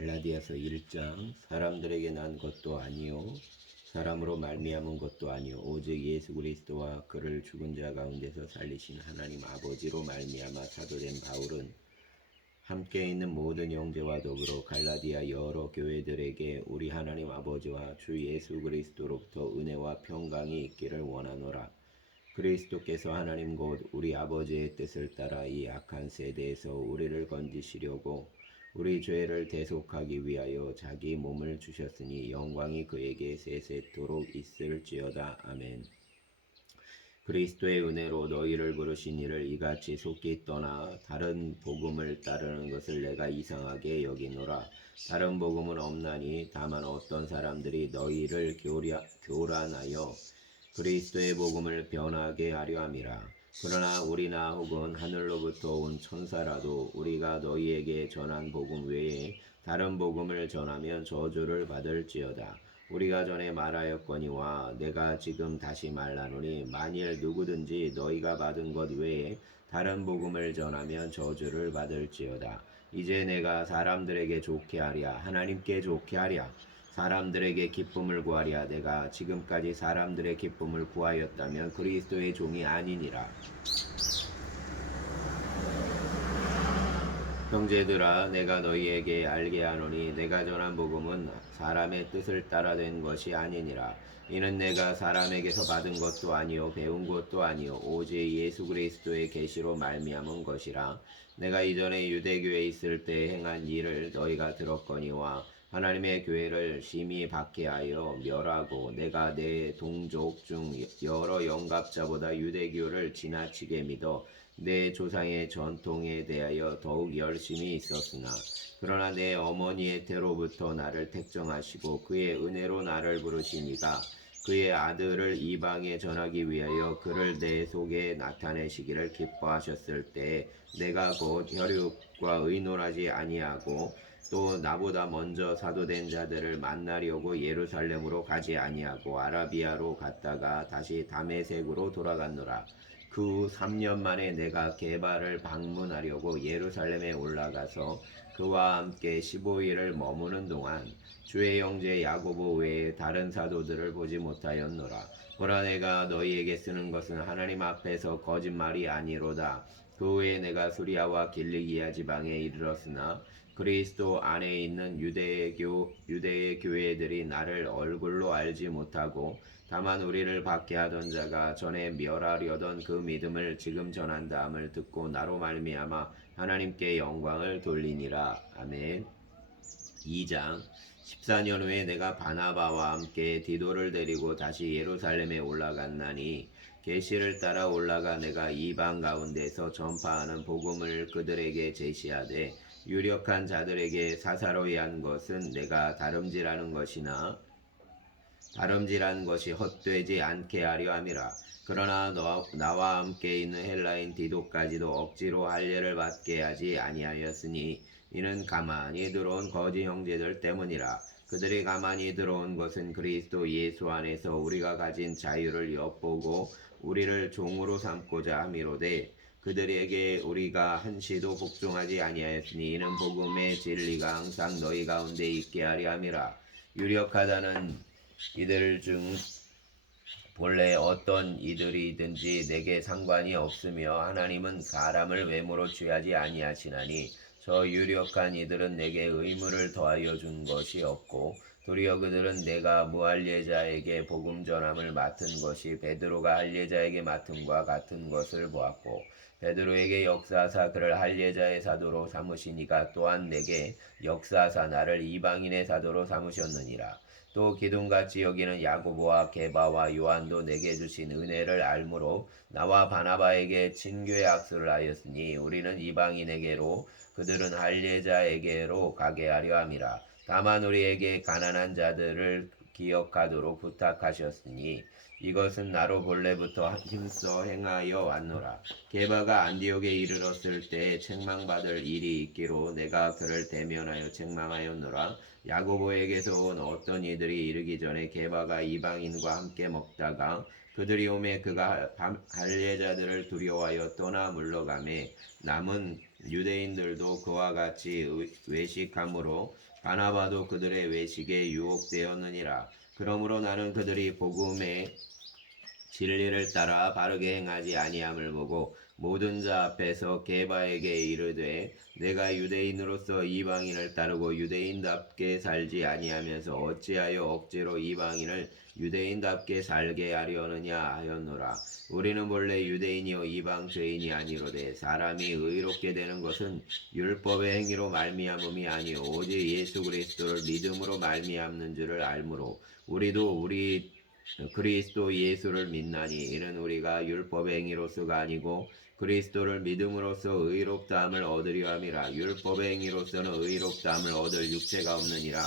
갈라디아서 1장 사람들에게 난 것도 아니요 사람으로 말미암은 것도 아니요 오직 예수 그리스도와 그를 죽은 자 가운데서 살리신 하나님 아버지로 말미암아 사도된 바울은 함께 있는 모든 형제와 더불어 갈라디아 여러 교회들에게 우리 하나님 아버지와 주 예수 그리스도로부터 은혜와 평강이 있기를 원하노라. 그리스도께서 하나님 곧 우리 아버지의 뜻을 따라 이 악한 세대에서 우리를 건지시려고 우리 죄를 대속하기 위하여 자기 몸을 주셨으니 영광이 그에게 세세토록 있을지어다. 아멘. 그리스도의 은혜로 너희를 부르신 이를 이같이 속히 떠나 다른 복음을 따르는 것을 내가 이상하게 여기노라. 다른 복음은 없나니 다만 어떤 사람들이 너희를 교란하여 그리스도의 복음을 변하게 하려 함이라. 그러나 우리나 혹은 하늘로부터 온 천사라도 우리가 너희에게 전한 복음 외에 다른 복음을 전하면 저주를 받을지어다. 우리가 전에 말하였거니와 내가 지금 다시 말하노니 만일 누구든지 너희가 받은 것 외에 다른 복음을 전하면 저주를 받을지어다. 이제 내가 사람들에게 좋게 하랴 하나님께 좋게 하랴 사람들에게 기쁨을 구하랴 내가 지금까지 사람들의 기쁨을 구하였다면 그리스도의 종이 아니니라. 형제들아 내가 너희에게 알게 하노니 내가 전한 복음은 사람의 뜻을 따라 된 것이 아니니라. 이는 내가 사람에게서 받은 것도 아니요 배운 것도 아니요 오직 예수 그리스도의 계시로 말미암은 것이라. 내가 이전에 유대교에 있을 때 행한 일을 너희가 들었거니와 하나님의 교회를 심히 박해하여 멸하고 내가 내 동족 중 여러 영갑자보다 유대교를 지나치게 믿어 내 조상의 전통에 대하여 더욱 열심히 있었으나 그러나 내 어머니의 태로부터 나를 택정하시고 그의 은혜로 나를 부르시니가 그의 아들을 이방에 전하기 위하여 그를 내 속에 나타내시기를 기뻐하셨을 때 내가 곧 혈육과 의논하지 아니하고 또 나보다 먼저 사도된 자들을 만나려고 예루살렘으로 가지 아니하고 아라비아로 갔다가 다시 다메섹으로 돌아갔노라. 그 후 3년 만에 내가 게바를 방문하려고 예루살렘에 올라가서 그와 함께 15일을 머무는 동안 주의 형제 야고보 외에 다른 사도들을 보지 못하였노라. 보라 내가 너희에게 쓰는 것은 하나님 앞에서 거짓말이 아니로다. 그 후에 내가 수리아와 길리기아 지방에 이르렀으나 그리스도 안에 있는 유대의 교회들이 나를 얼굴로 알지 못하고 다만 우리를 박해하던 자가 전에 멸하려던 그 믿음을 지금 전한다함을 듣고 나로 말미암아 하나님께 영광을 돌리니라. 아멘. 2장 14년 후에 내가 바나바와 함께 디도를 데리고 다시 예루살렘에 올라갔나니 계시를 따라 올라가 내가 이방 가운데서 전파하는 복음을 그들에게 제시하되 유력한 자들에게 사사로이 한 것은 내가 다름질하는 것이 헛되지 않게 하려 함이라. 그러나 나와 함께 있는 헬라인 디도까지도 억지로 할례를 받게 하지 아니하였으니 이는 가만히 들어온 거짓 형제들 때문이라. 그들이 가만히 들어온 것은 그리스도 예수 안에서 우리가 가진 자유를 엿보고 우리를 종으로 삼고자 함이로되 그들에게 우리가 한시도 복종하지 아니하였으니 이는 복음의 진리가 항상 너희 가운데 있게 하려 함이라. 유력하다는 이들 중 본래 어떤 이들이든지 내게 상관이 없으며 하나님은 사람을 외모로 취하지 아니하시나니 저 유력한 이들은 내게 의무를 더하여 준 것이 없고 도리어 그들은 내가 무할례자에게 복음 전함을 맡은 것이 베드로가 할례자에게 맡음과 같은 것을 보았고 베드로에게 역사하사 그를 할례자의 사도로 삼으시니가 또한 내게 역사하사 나를 이방인의 사도로 삼으셨느니라. 또 기둥같이 여기는 야고보와 게바와 요한도 내게 주신 은혜를 알므로 나와 바나바에게 친교의 악수를 하였으니 우리는 이방인에게로 그들은 할례자에게로 가게 하려 함이라. 다만 우리에게 가난한 자들을 기억하도록 부탁하셨으니 이것은 나로 본래부터 힘써 행하여 왔노라. 게바가 안디옥에 이르렀을 때 책망받을 일이 있기로 내가 그를 대면하여 책망하였노라. 야고보에게서 온 어떤 이들이 이르기 전에 게바가 이방인과 함께 먹다가 그들이 오매 그가 할례자들을 두려워하여 떠나 물러가매 남은 유대인들도 그와 같이 외식함으로 바나바도 그들의 외식에 유혹되었느니라. 그러므로 나는 그들이 복음의 진리를 따라 바르게 행하지 아니함을 보고 모든 자 앞에서 게바에게 이르되 내가 유대인으로서 이방인을 따르고 유대인답게 살지 아니하면서 어찌하여 억지로 이방인을 유대인답게 살게 하려느냐 하였노라. 우리는 본래 유대인이요 이방 죄인이 아니로되 사람이 의롭게 되는 것은 율법의 행위로 말미암음이 아니요 오직 예수 그리스도를 믿음으로 말미암는 줄을 알므로 우리도 우리 그리스도 예수를 믿나니 이는 우리가 율법의 행위로서가 아니고 그리스도를 믿음으로써 의롭다함을 얻으려 함이라. 율법의 행위로서는 의롭다함을 얻을 육체가 없느니라.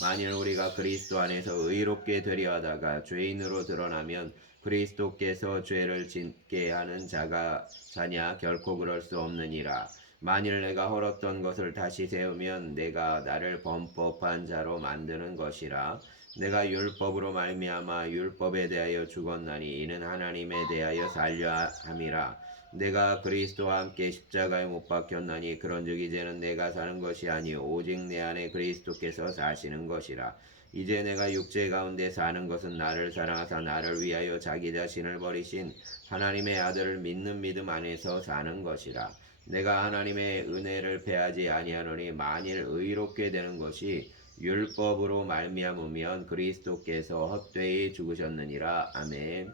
만일 우리가 그리스도 안에서 의롭게 되려 하다가 죄인으로 드러나면 그리스도께서 죄를 짓게 하는 자냐 결코 그럴 수 없느니라. 만일 내가 헐었던 것을 다시 세우면 내가 나를 범법한 자로 만드는 것이라. 내가 율법으로 말미암아 율법에 대하여 죽었나니 이는 하나님에 대하여 살려 함이라. 내가 그리스도와 함께 십자가에 못 박혔나니 그런즉 이제는 내가 사는 것이 아니요 오직 내 안에 그리스도께서 사시는 것이라. 이제 내가 육체 가운데 사는 것은 나를 사랑하사 나를 위하여 자기 자신을 버리신 하나님의 아들을 믿는 믿음 안에서 사는 것이라. 내가 하나님의 은혜를 패하지 아니하노니 만일 의롭게 되는 것이 율법으로 말미암으면 그리스도께서 헛되이 죽으셨느니라. 아멘.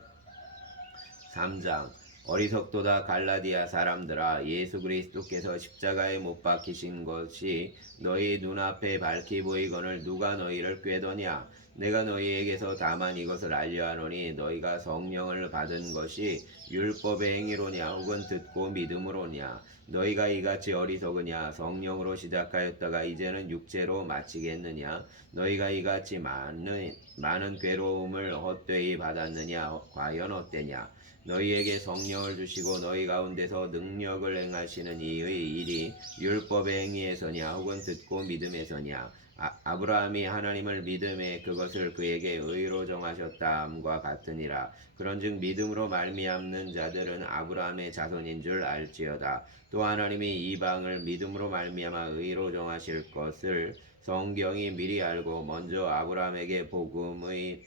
3장 어리석도다 갈라디아 사람들아 예수 그리스도께서 십자가에 못 박히신 것이 너희 눈앞에 밝히 보이거늘 누가 너희를 꾀더냐. 내가 너희에게서 다만 이것을 알려하노니 너희가 성령을 받은 것이 율법의 행위로냐 혹은 듣고 믿음으로냐. 너희가 이같이 어리석으냐. 성령으로 시작하였다가 이제는 육체로 마치겠느냐. 너희가 이같이 많은 괴로움을 헛되이 받았느냐. 과연 어때냐. 너희에게 성령을 주시고 너희 가운데서 능력을 행하시는 이의 일이 율법의 행위에서냐 혹은 듣고 믿음에서냐. 아브라함이 하나님을 믿음에 그것을 그에게 의로 정하셨다함과 같으니라. 그런즉 믿음으로 말미암는 자들은 아브라함의 자손인 줄 알지어다. 또 하나님이 이방을 믿음으로 말미암아 의로 정하실 것을 성경이 미리 알고 먼저 아브라함에게 복음을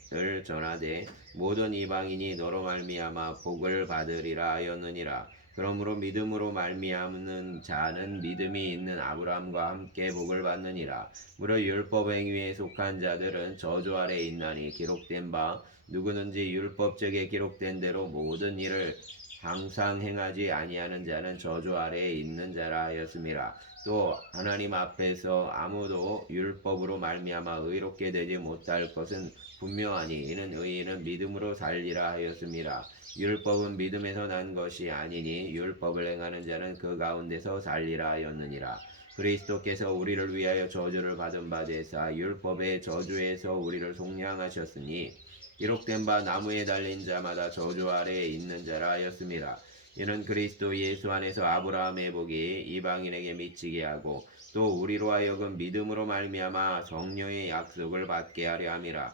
전하되 모든 이방인이 너로 말미암아 복을 받으리라 하였느니라. 그러므로 믿음으로 말미암는 자는 믿음이 있는 아브라함과 함께 복을 받느니라. 무려 율법 행위에 속한 자들은 저주 아래 있나니 기록된 바 누구든지 율법책에 기록된 대로 모든 일을 항상 행하지 아니하는 자는 저주 아래에 있는 자라 하였음이라. 또 하나님 앞에서 아무도 율법으로 말미암아 의롭게 되지 못할 것은 분명하니 이는 의인은 믿음으로 살리라 하였음이라. 율법은 믿음에서 난 것이 아니니 율법을 행하는 자는 그 가운데서 살리라 하였느니라. 그리스도께서 우리를 위하여 저주를 받은 바 되사 율법의 저주에서 우리를 속량하셨으니 기록된 바 나무에 달린 자마다 저주 아래에 있는 자라 하였음이라. 이는 그리스도 예수 안에서 아브라함의 복이 이방인에게 미치게 하고 또 우리로 하여금 믿음으로 말미암아 성령의 약속을 받게 하려 함이라.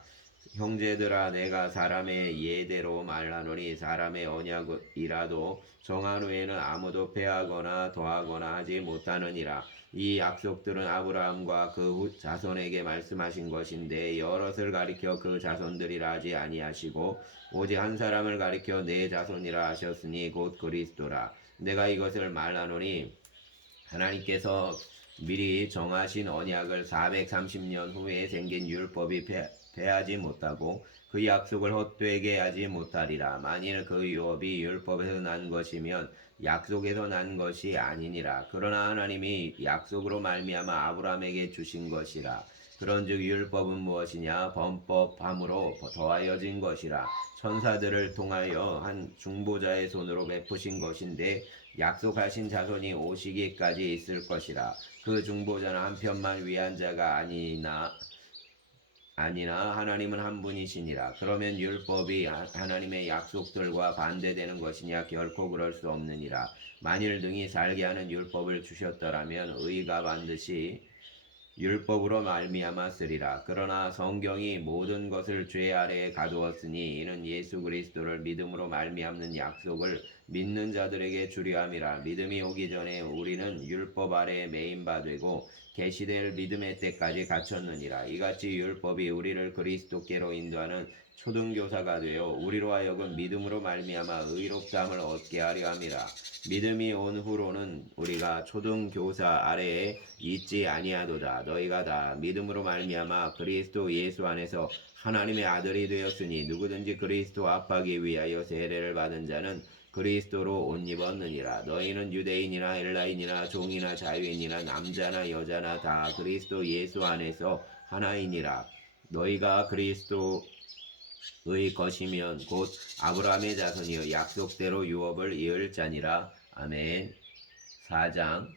형제들아 내가 사람의 예대로 말하노니 사람의 언약이라도 정한 후에는 아무도 패하거나 더하거나 하지 못하느니라. 이 약속들은 아브라함과 그 자손에게 말씀하신 것인데 여럿을 가리켜 그 자손들이라 하지 아니하시고 오직 한 사람을 가리켜 내 자손이라 하셨으니 곧 그리스도라. 내가 이것을 말하노니 하나님께서 미리 정하신 언약을 430년 후에 생긴 율법이 패하지 못하고 그 약속을 헛되게 하지 못하리라. 만일 그 유업이 율법에서 난 것이면 약속에서 난 것이 아니니라. 그러나 하나님이 약속으로 말미암아 아브라함에게 주신 것이라. 그런즉 율법은 무엇이냐? 범법함으로 더하여진 것이라. 천사들을 통하여 한 중보자의 손으로 베푸신 것인데 약속하신 자손이 오시기까지 있을 것이라. 그 중보자는 한편만 위한 자가 아니나 하나님은 한 분이시니라. 그러면 율법이 하나님의 약속들과 반대되는 것이냐? 결코 그럴 수 없느니라. 만일 등이 살게 하는 율법을 주셨더라면 의가 반드시 율법으로 말미암아 쓰리라. 그러나 성경이 모든 것을 죄 아래에 가두었으니 이는 예수 그리스도를 믿음으로 말미암는 약속을 믿는 자들에게 주리함이라. 믿음이 오기 전에 우리는 율법 아래에 매인 바 되고 계시될 믿음의 때까지 갇혔느니라. 이같이 율법이 우리를 그리스도께로 인도하는 초등교사가 되어 우리로 하여금 믿음으로 말미암아 의롭다함을 얻게 하려 함이라. 믿음이 온 후로는 우리가 초등교사 아래에 있지 아니하도다. 너희가 다 믿음으로 말미암아 그리스도 예수 안에서 하나님의 아들이 되었으니 누구든지 그리스도 압박이 위하여 세례를 받은 자는 그리스도로 옷 입었느니라. 너희는 유대인이나 헬라인이나 종이나 자유인이나 남자나 여자나 다 그리스도 예수 안에서 하나이니라. 너희가 그리스도의 것이면 곧 아브라함의 자손이여 약속대로 유업을 이을 자니라. 아멘. 4장.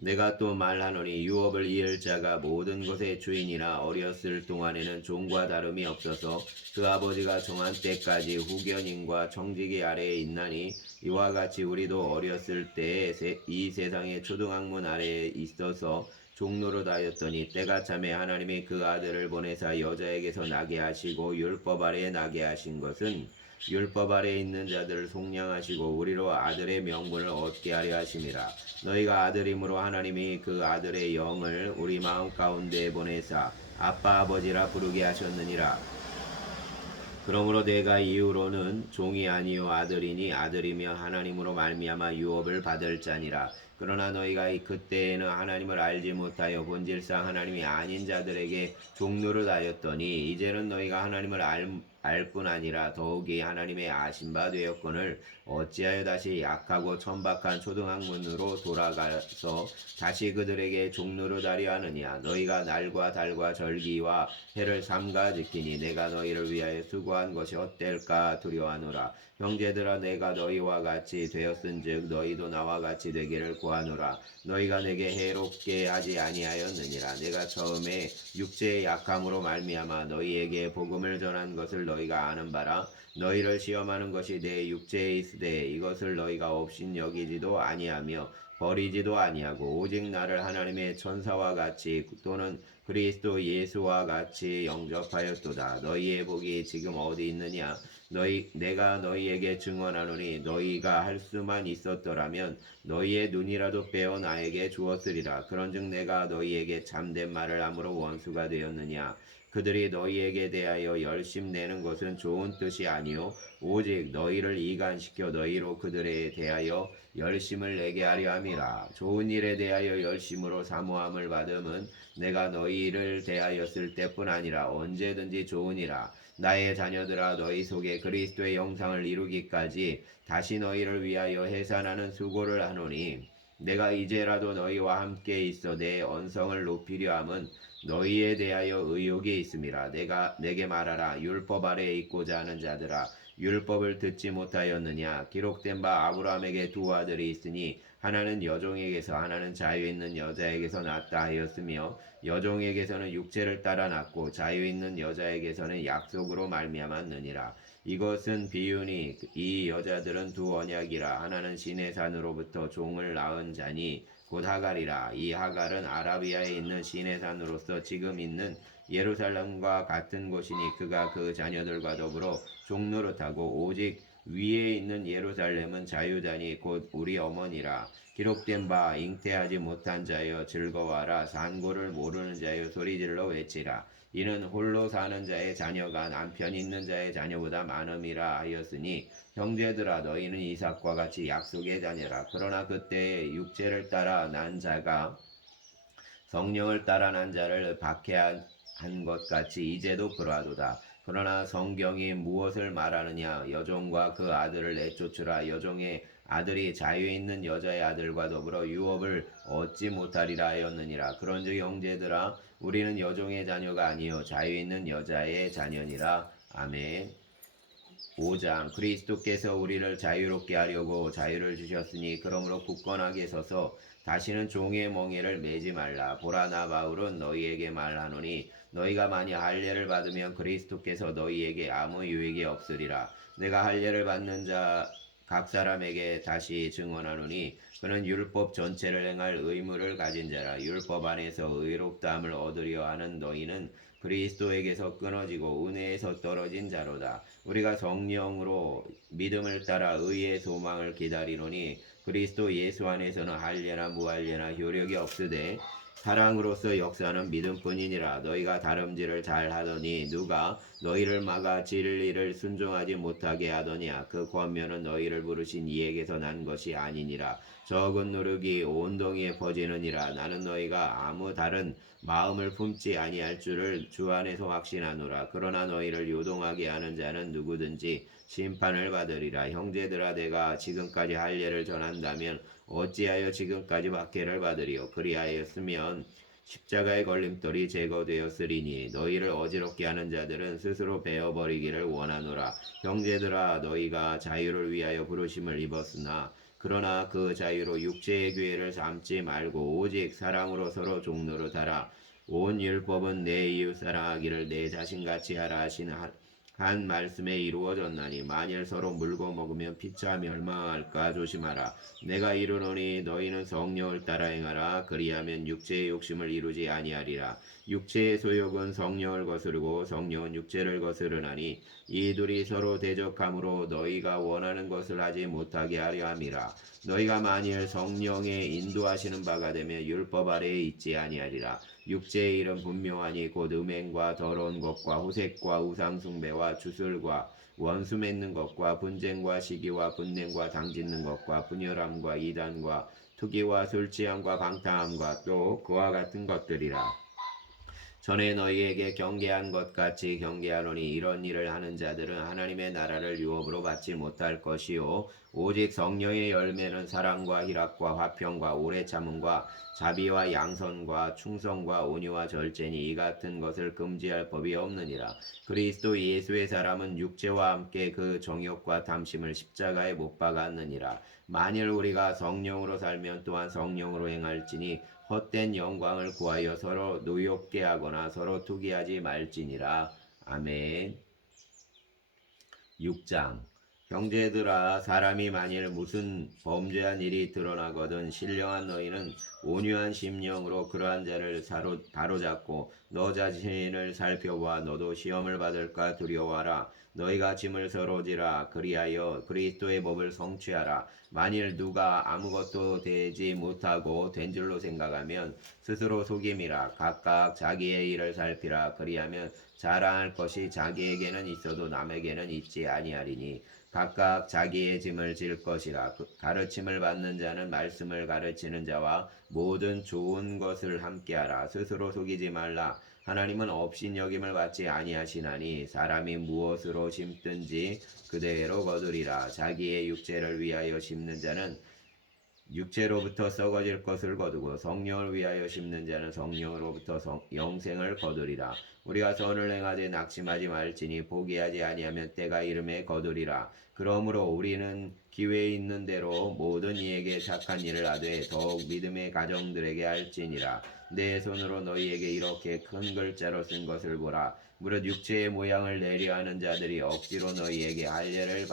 내가 또 말하노니 유업을 이을 자가 모든 것의 주인이나 어렸을 동안에는 종과 다름이 없어서 그 아버지가 정한 때까지 후견인과 청지기 아래에 있나니 이와 같이 우리도 어렸을 때에 이 세상의 초등학문 아래에 있어서 종노릇하였더니 때가 참에 하나님이 그 아들을 보내사 여자에게서 나게 하시고 율법 아래에 나게 하신 것은 율법 아래에 있는 자들을 속량하시고 우리로 아들의 명분을 얻게 하려 하심이라. 너희가 아들임으로 하나님이 그 아들의 영을 우리 마음 가운데 보내사 아빠 아버지라 부르게 하셨느니라. 그러므로 내가 이후로는 종이 아니요 아들이니 아들이며 하나님으로 말미암아 유업을 받을 자니라. 그러나 너희가 그때에는 하나님을 알지 못하여 본질상 하나님이 아닌 자들에게 종노릇하였더니 이제는 너희가 하나님을 알 뿐 아니라 더욱이 하나님의 아신 바 되었거늘 어찌하여 다시 약하고 천박한 초등학문으로 돌아가서 다시 그들에게 종노릇하려 하느냐. 너희가 날과 달과 절기와 해를 삼가 지키니 내가 너희를 위하여 수고한 것이 헛될까 두려워하노라. 형제들아 내가 너희와 같이 되었은즉 너희도 나와 같이 되기를 구하노라. 너희가 내게 해롭게 하지 아니하였느니라. 내가 처음에 육체의 약함으로 말미암아 너희에게 복음을 전한 것을 너희가 아는 바라. 너희를 시험하는 것이 내 육체에 있으되 이것을 너희가 없인 여기지도 아니하며 버리지도 아니하고 오직 나를 하나님의 천사와 같이 또는 그리스도 예수와 같이 영접하였도다. 너희의 복이 지금 어디 있느냐? 내가 너희에게 증언하노니 너희가 할 수만 있었더라면 너희의 눈이라도 빼어 나에게 주었으리라. 그런즉 내가 너희에게 참된 말을 함으로 원수가 되었느냐? 그들이 너희에게 대하여 열심 내는 것은 좋은 뜻이 아니요 오직 너희를 이간시켜 너희로 그들에 대하여 열심을 내게 하려 함이라. 좋은 일에 대하여 열심으로 사모함을 받음은 내가 너희를 대하였을 때뿐 아니라 언제든지 좋으니라. 나의 자녀들아 너희 속에 그리스도의 형상을 이루기까지 다시 너희를 위하여 해산하는 수고를 하노니 내가 이제라도 너희와 함께 있어 내 언성을 높이려 함은 너희에 대하여 의욕이 있음이라. 내게 말하라. 율법 아래에 있고자 하는 자들아 율법을 듣지 못하였느냐. 기록된 바 아브라함에게 두 아들이 있으니 하나는 여종에게서 하나는 자유 있는 여자에게서 낳았다 하였으며 여종에게서는 육체를 따라 낳고 자유 있는 여자에게서는 약속으로 말미암았느니라. 이것은 비유니 이 여자들은 두 언약이라. 하나는 시내 산으로부터 종을 낳은 자니 곧 하갈이라. 이 하갈은 아라비아에 있는 시내 산으로서 지금 있는 예루살렘과 같은 곳이니 그가 그 자녀들과 더불어 종노릇하고 오직 위에 있는 예루살렘은 자유자니 곧 우리 어머니라. 기록된 바 잉태하지 못한 자여 즐거워하라. 산고를 모르는 자여 소리질러 외치라. 이는 홀로 사는 자의 자녀가 남편 있는 자의 자녀보다 많음이라 하였으니 형제들아 너희는 이삭과 같이 약속의 자녀라. 그러나 그때에 육체를 따라 난 자가 성령을 따라 난 자를 박해한 것 같이 이제도 그러하도다. 그러나 성경이 무엇을 말하느냐. 여종과 그 아들을 내쫓으라. 여종의 아들이 자유 있는 여자의 아들과 더불어 유업을 얻지 못하리라 하였느니라. 그런즉 형제들아 우리는 여종의 자녀가 아니요 자유 있는 여자의 자녀니라. 아멘. 5장. 그리스도께서 우리를 자유롭게 하려고 자유를 주셨으니 그러므로 굳건하게 서서 다시는 종의 멍에를 매지 말라. 보라 나 바울은 너희에게 말하노니 너희가 만약 할례를 받으면 그리스도께서 너희에게 아무 유익이 없으리라. 내가 할례를 받는 자 각 사람에게 다시 증언하노니 그는 율법 전체를 행할 의무를 가진 자라. 율법 안에서 의롭다함을 얻으려 하는 너희는 그리스도에게서 끊어지고 은혜에서 떨어진 자로다. 우리가 성령으로 믿음을 따라 의의 소망을 기다리노니 그리스도 예수 안에서는 할례나 무할례나 효력이 없으되 사랑으로서 역사하는 믿음뿐이니라. 너희가 다름질을 잘하더니 누가 너희를 막아 진리를 순종하지 못하게 하더냐. 그 권면은 너희를 부르신 이에게서 난 것이 아니니라. 적은 누룩이 온 동이에 퍼지느니라. 나는 너희가 아무 다른 마음을 품지 아니할 줄을 주 안에서 확신하노라. 그러나 너희를 요동하게 하는 자는 누구든지 심판을 받으리라. 형제들아, 내가 지금까지 할례를 전한다면 어찌하여 지금까지 박해를 받으리요. 그리하였으면 십자가의 걸림돌이 제거되었으리니 너희를 어지럽게 하는 자들은 스스로 베어버리기를 원하노라. 형제들아, 너희가 자유를 위하여 부르심을 입었으나 그러나 그 자유로 육체의 기회를 삼지 말고 오직 사랑으로 서로 종노릇하라. 온 율법은 내 이웃 사랑하기를 내 자신같이 하라 하신 한 말씀에 이루어졌나니 만일 서로 물고 먹으면 피차 멸망할까 조심하라. 내가 이르노니 너희는 성령을 따라 행하라. 그리하면 육체의 욕심을 이루지 아니하리라. 육체의 소욕은 성령을 거스르고 성령은 육체를 거스르나니 이 둘이 서로 대적함으로 너희가 원하는 것을 하지 못하게 하려 함이라. 너희가 만일 성령의 인도하시는 바가 되면 율법 아래에 있지 아니하리라. 육체의 일은 분명하니 곧 음행과 더러운 것과 호색과 우상숭배와 주술과 원수 맺는 것과 분쟁과 시기와 분냄과 당짓는 것과 분열함과 이단과 투기와 술취함과 방탕함과 또 그와 같은 것들이라. 전에 너희에게 경계한 것 같이 경계하노니 이런 일을 하는 자들은 하나님의 나라를 유업으로 받지 못할 것이요 오직 성령의 열매는 사랑과 희락과 화평과 오래 참음과 자비와 양선과 충성과 온유와 절제니 이 같은 것을 금지할 법이 없느니라. 그리스도 예수의 사람은 육체와 함께 그 정욕과 탐심을 십자가에 못 박았느니라. 만일 우리가 성령으로 살면 또한 성령으로 행할지니 헛된 영광을 구하여 서로 노엽게 하거나 서로 투기하지 말지니라. 아멘. 6장. 형제들아, 사람이 만일 무슨 범죄한 일이 드러나거든 신령한 너희는 온유한 심령으로 그러한 자를 바로잡고 너 자신을 살펴보아 너도 시험을 받을까 두려워하라. 너희가 짐을 서로 지라. 그리하여 그리스도의 법을 성취하라. 만일 누가 아무것도 되지 못하고 된 줄로 생각하면 스스로 속임이라. 각각 자기의 일을 살피라. 그리하면 자랑할 것이 자기에게는 있어도 남에게는 있지 아니하리니 각각 자기의 짐을 질 것이라. 가르침을 받는 자는 말씀을 가르치는 자와 모든 좋은 것을 함께하라. 스스로 속이지 말라. 하나님은 업신여김을 받지 아니하시나니 사람이 무엇으로 심든지 그대로 거두리라. 자기의 육체를 위하여 심는 자는 육체로부터 썩어질 것을 거두고 성령을 위하여 심는 자는 성령으로부터 영생을 거두리라. 우리가 선을 행하되 낙심하지 말지니 포기하지 아니하면 때가 이름에 거두리라. 그러므로 우리는 기회 있는 대로 모든 이에게 착한 일을 하되 더욱 믿음의 가정들에게 할지니라. 내 손으로 너희에게 이렇게 큰 글자로 쓴 것을 보라. 무릇 육체의 모양을 내려하는 자들이 억지로 너희에게 할례를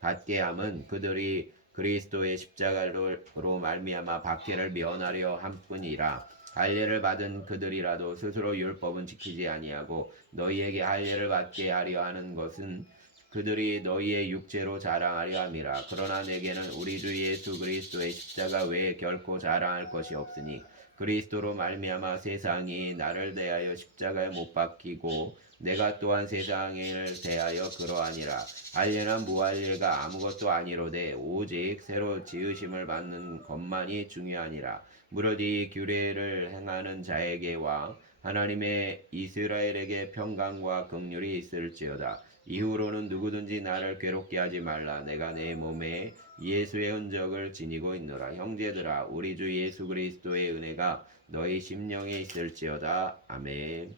받게 함은 그들이 그리스도의 십자가로 말미암아 박해를 면하려 함뿐이라. 할례를 받은 그들이라도 스스로 율법은 지키지 아니하고 너희에게 할례를 받게 하려 하는 것은 그들이 너희의 육체로 자랑하려 함이라. 그러나 내게는 우리 주 예수 그리스도의 십자가 외에 결코 자랑할 것이 없으니 그리스도로 말미암아 세상이 나를 대하여 십자가에 못 박히고 내가 또한 세상을 대하여 그러하니라. 할례나 무할례가 아무것도 아니로되 오직 새로 지으심을 받는 것만이 중요하니라. 무릇 이 규례를 행하는 자에게와 하나님의 이스라엘에게 평강과 긍휼이 있을지어다. 이후로는 누구든지 나를 괴롭게 하지 말라. 내가 내 몸에 예수의 흔적을 지니고 있노라. 형제들아, 우리 주 예수 그리스도의 은혜가 너희 심령에 있을지어다. 아멘.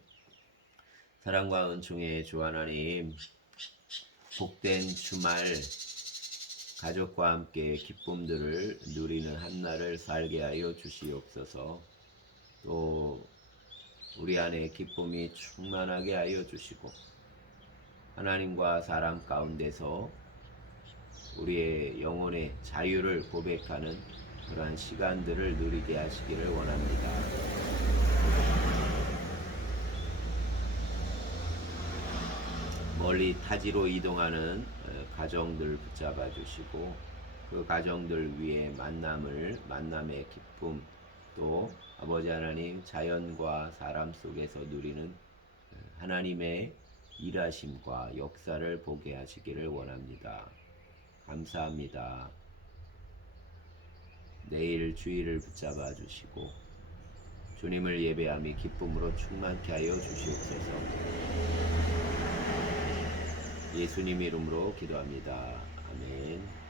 사랑과 은총의 주 하나님, 복된 주말 가족과 함께 기쁨들을 누리는 한날을 살게 하여 주시옵소서. 또 우리 안에 기쁨이 충만하게 하여 주시고 하나님과 사람 가운데서 우리의 영혼의 자유를 고백하는 그러한 시간들을 누리게 하시기를 원합니다. 멀리 타지로 이동하는 가정들 붙잡아 주시고 그 가정들 위에 만남의 기쁨, 또 아버지 하나님 자연과 사람 속에서 누리는 하나님의 일하심과 역사를 보게 하시기를 원합니다. 감사합니다. 내일 주일을 붙잡아 주시고 주님을 예배함이 기쁨으로 충만케 하여 주시옵소서. 예수님 이름으로 기도합니다. 아멘.